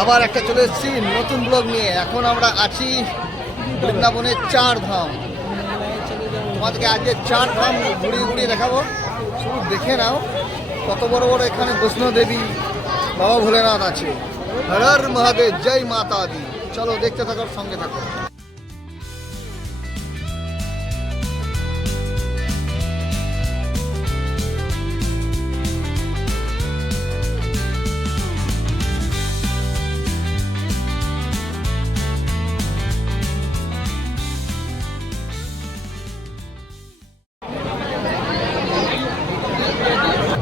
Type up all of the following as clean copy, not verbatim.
আবার একটা চলে এসেছি নতুন ব্লগ নিয়ে। এখন আমরা আছি বৃন্দাবনের 4 ধাম। তোমাদেরকে আজকে 4 ধাম ঘুরিয়ে ঘুরিয়ে দেখাবো। শুধু দেখে নাও কত বড় বড় এখানে বৈষ্ণো দেবী, বাবা ভোলেনাথ আছে। হর হর মহাদেব, জয় মাতা দি। চলো দেখতে থাকো, সঙ্গে থাকো।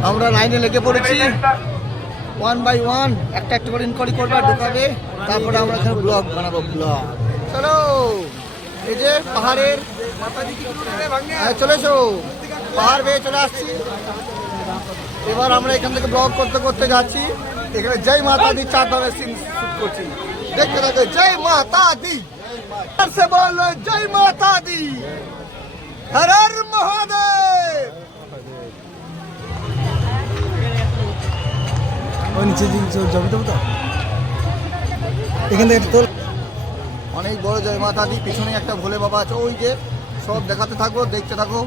আমরা লাইনে লেগে পড়েছি, 1 বাই 1 একটা একটা করে ইনকোয়ারি করবে, ঢোকাবে, তারপরে আমরা এখানে ব্লগ বানাবো। ব্লগ চলো। এই যে পাহাড়ের চলে এসো, পাহাড় বেয়ে চলে আসছি। এবার আমরা এখান থেকে ব্লগ করতে করতে যাচ্ছি। এখানে জয় মাতা দি 4 ধামের সিন শুট করছি, দেখতে থাকো। জয় মাতা দি, সে বলো জয় মাতা দি, হর হর মহাদেব। অনেক বড় জয় মাতা দি, পিছনে একটা ভোলে বাবা আছে। ওই যে সব দেখাতে থাকবো, দেখতে থাকো।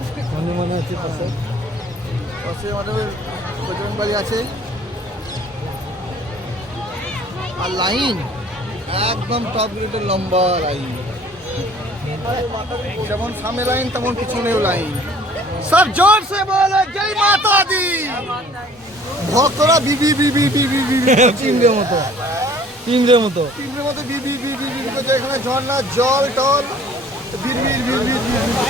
পাশে আমাদের বজরং বাড়ি আছে। আর লাইন একদম টপ গ্রেডের লম্বা লাইন, যেমন সামনে লাইন তেমন পিছনেও লাইন। সব জোর সে বলে জয় মাতা দি। ভক্তরা বিবি বিবি বিবি বিবি চিংড়ির মতো বিবি বিবি বিবি করছে। এখানে ঝর্ণা জল টল বিড়বিড় বিড়বিড় বিড়বিড়।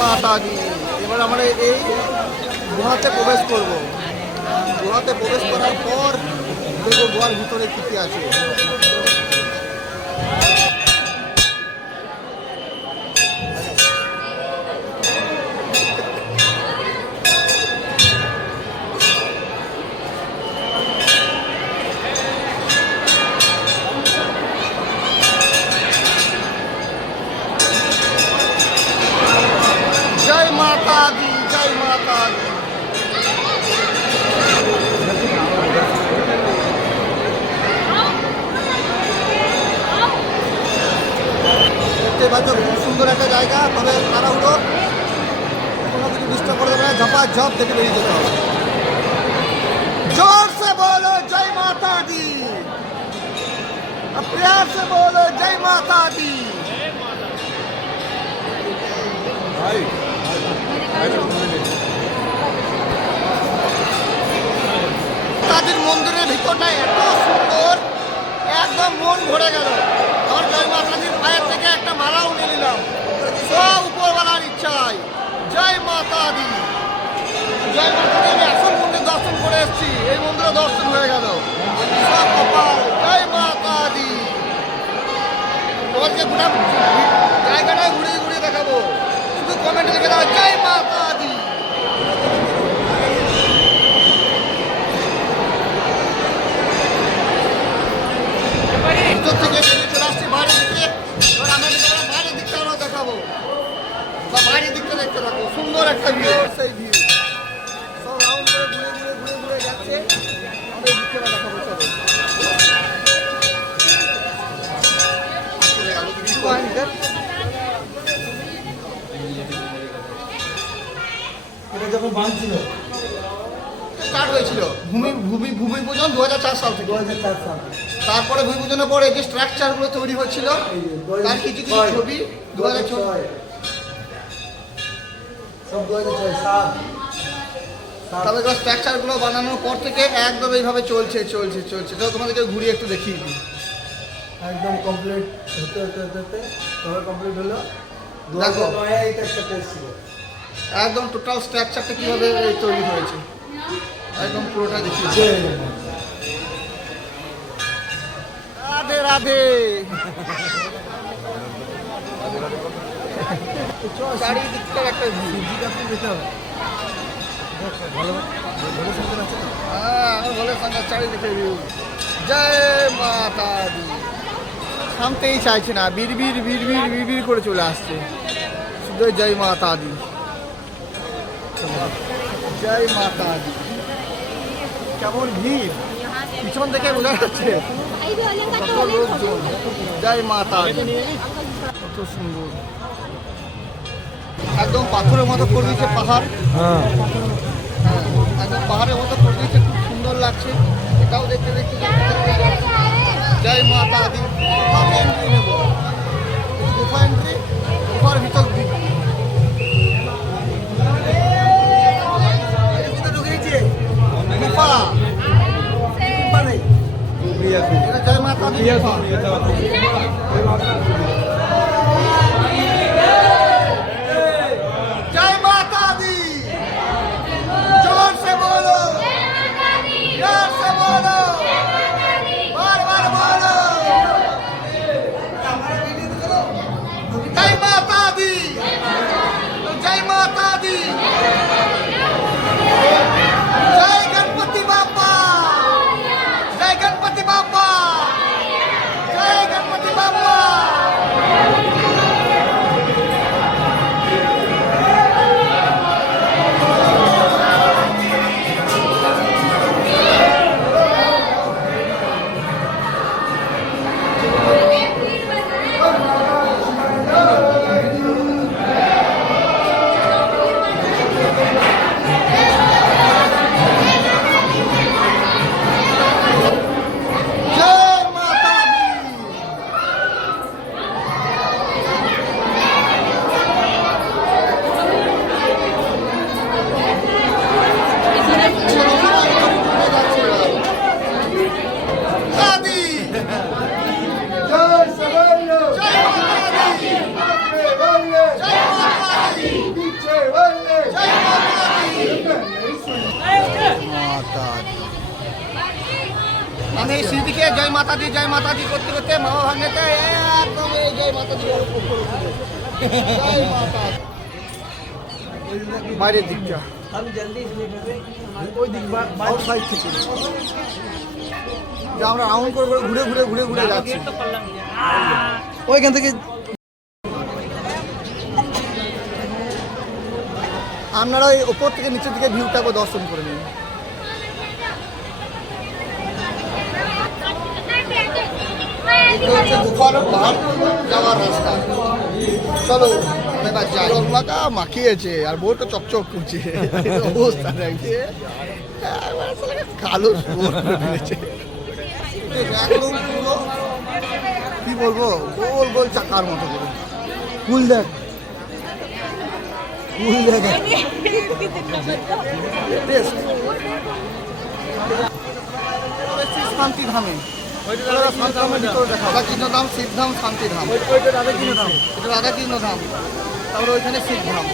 মাতা দি। এবার আমরা এই গুহাতে প্রবেশ করব। গুহাতে প্রবেশ করার পর দেখবো গুহার ভিতরে কি কি আছে। জয় মাতা দি, জয় মাতা দি। দেখতে পাচ্ছ খুব সুন্দর একটা জায়গা, তবে তাড়াহুড়ো, কোনো কিছু ডিস্টার্ব করে দেবে না, ঝপাঝপ দেখে বেরিয়ে যেতে হবে। जोर से बोलो जय माता दी, अब प्यार से बोलो जय माता दी। তাদের মন্দিরের ভিতরটা এত সুন্দর, একদম মন ভরে গেল। আমার জয় মাতাজির পায়ের থেকে একটা মালাও নিয়ে নিলাম, সব উপরওয়ালার ইচ্ছায়। জয় মাতা দি, জয় মাতা দি। আমি আসল মন্দির দর্শন করে এসেছি, এই মন্দিরে দর্শন হয়ে গেল, সব কপাল। জয় মাতা দি। তোমাকে গোটা জায়গাটায় ঘুরিয়ে ঘুরিয়ে দেখাবো, শুধু কমেন্টে লিখে দাও জয় মাতা দি। ভিতর থেকে বেরিয়ে চলে আসছি বাইরের দিকে। এবার আমরা বাইরের দিকটা আমরা দেখাবো, বা বাইরের দিকটা দেখতে থাকবো। সুন্দর একটা ভিউ, সেই ভিউ সব রাউন্ড করে ঘুরে ঘুরে ঘুরে ঘুরে যাচ্ছে। আমরা এই দিকটা দেখাবো। চলো। এটা যখন বাঁধছিল স্টার্ট হয়েছিল ভূমি পূজন 2004 সাল থেকে। 2004 সাল। তারপরে ভূমি পূজনের পরে যে স্ট্রাকচারগুলো তৈরি হচ্ছিল, তার কিছু কিছু ছবি 2006 সব 2006 তবে স্ট্রাকচারগুলো বানানোর পর থেকে একদম এইভাবে চলছে চলছে চলছে। তো তোমাদেরকে ঘুরিয়ে একটু দেখিয়ে দিই। একদম কমপ্লিট হতে হতে হতে তবে কমপ্লিট হলো। দেখো। 2009 এটা একটা টেস্ট ছিল। একদম টোটাল স্ট্রাকচারটা কীভাবে তৈরি হয়েছে একদম পুরোটা দেখিয়েছে। রাধে রাধে। চারিদিকটা একটা ভিউ। হ্যাঁ, ভোলে সঙ্গে চারিদিকে ভিউ। জয় মাতা দি। থামতেই চাইছে না, বিড়বিড় বিড়বিড় বিড়বিড় করে চলে আসছে। শুধু জয় মাতা দি, জয় মাতা দি। কেমন ভিড়। পিছন থেকে বোঝা যাচ্ছে কত লোকজন। জয় মাতা দি। কত সুন্দর, একদম পাথরের মতো করে দিয়েছে পাহাড়। হ্যাঁ হ্যাঁ, একদম পাহাড়ের মতো করে দিয়েছে, খুব সুন্দর লাগছে। এটাও দেখতে দেখতে জয় মাতা দি। গুফাতে এন্ট্রি নেব, গুফা এন্ট্রি, গুফার ভিতর দিক। গুফা গুফা নেই, এটা জয় মাতা দি গুফা। जय माता दी, जोर से बोलो, प्यार से बोलो, बार बार बोलो। जय माता दी, जय माता दी, जय गणपति बाप्पा, जय गणपति बाप्पा, जय गणपति बाप्पा। আমি এই সিঁড়িকে জয় মাতা দি করতে করতে মামা ভাঙেতে একদম এই জয় মাতা দি জয় মাতা দি। বাইরের দিকটা ওই দিক আউটসাইড থেকে যে আমরা রাউন্ড করে করে ঘুরে ঘুরে ঘুরে ঘুরে যাচ্ছি ওইখান থেকে। আপনারা ওই ওপর থেকে নিচের দিকে ভিউটাকে দর্শন করে নিন। গুফার পাহাড় যাওয়ার রাস্তা। চলো এবার যাই। মাখা মাখিয়েছে আর বউটা চকচক করছে, অবস্থা দেখছে কালো একদম পুরো কি বলবো, গোল গোল চাকার মতো করে। ফুল দেখ, ফুল দেখ, শান্তিধামে রাধাকৃষ্ণ ধাম, শিবধাম, শান্তিধাম। এটা রাধাকৃষ্ণ ধাম, তারপরে ওইখানে শিবধাম।